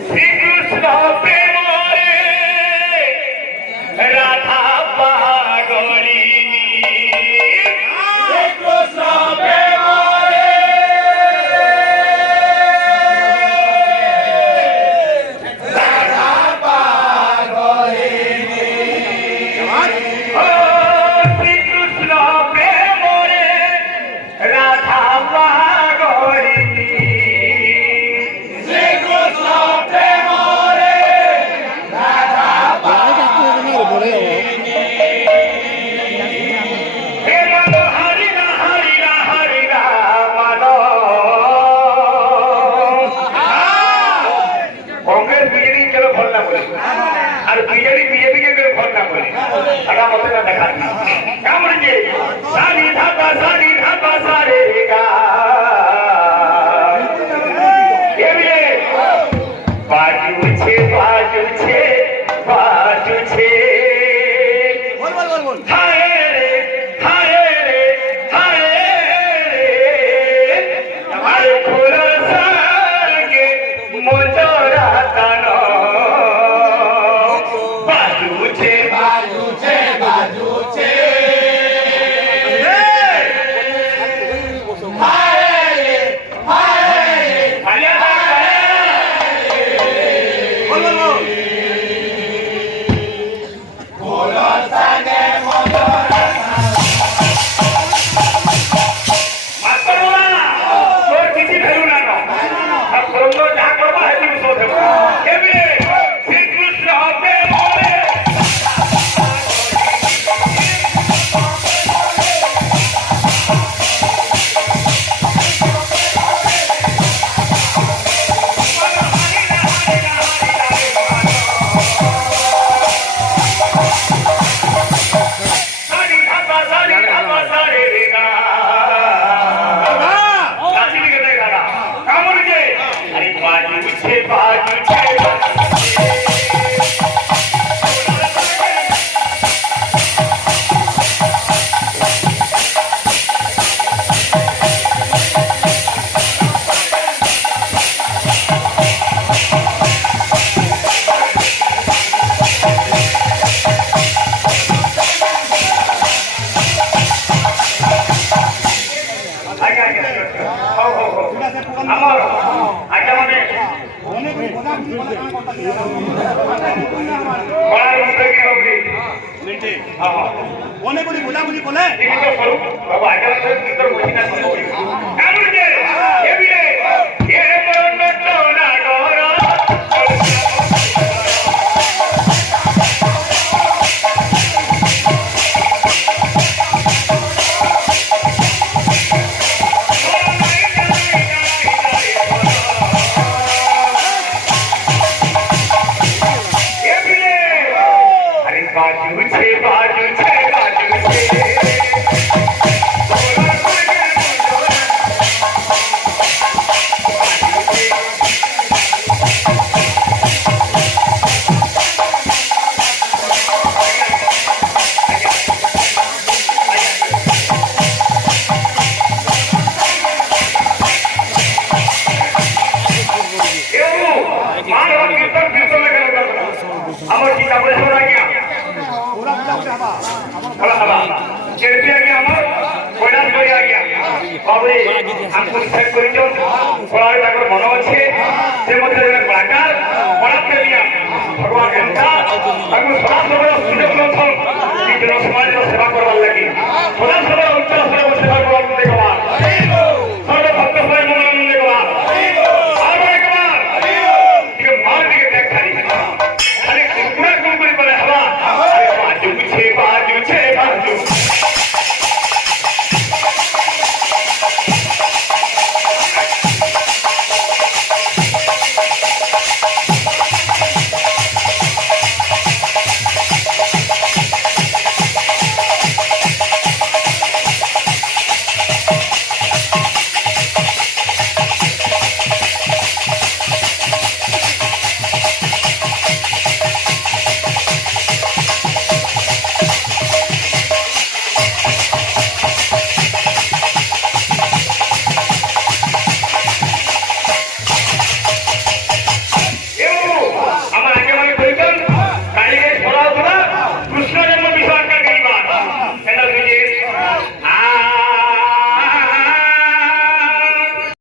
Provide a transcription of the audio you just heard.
শ্রীকৃষ্ণ প্রেমরে রাধা পাগলিনী শ্রীকৃষ্ণ প্রেমরে রাধা পাগলিনী শ্রীকৃষ্ণ প্রেমরে রাধা পাগলিনী আর বিজেপি বিজেপিকে কেউ ভোট না করে সারা মতে না দেখা কেমন যে সারি ধাপা সারে গা বাজুছে বাজুছে বাজুছে হায় রে হায় রে হায় রে আমার খোলা সঙ্গে মজরা তান বাজুছে বাজুছে বাজুছে অনেক বুঝাবুঝি বলে বাজুছে বাজুছে বাজুছে আমার কি কাপড়ে শোনা গিয়া চেপে গিয়া আমার কৈলাস করে গিয়া বাবুরে আমি পরিষ্কার করিছ ফলার তারপর মনে আছে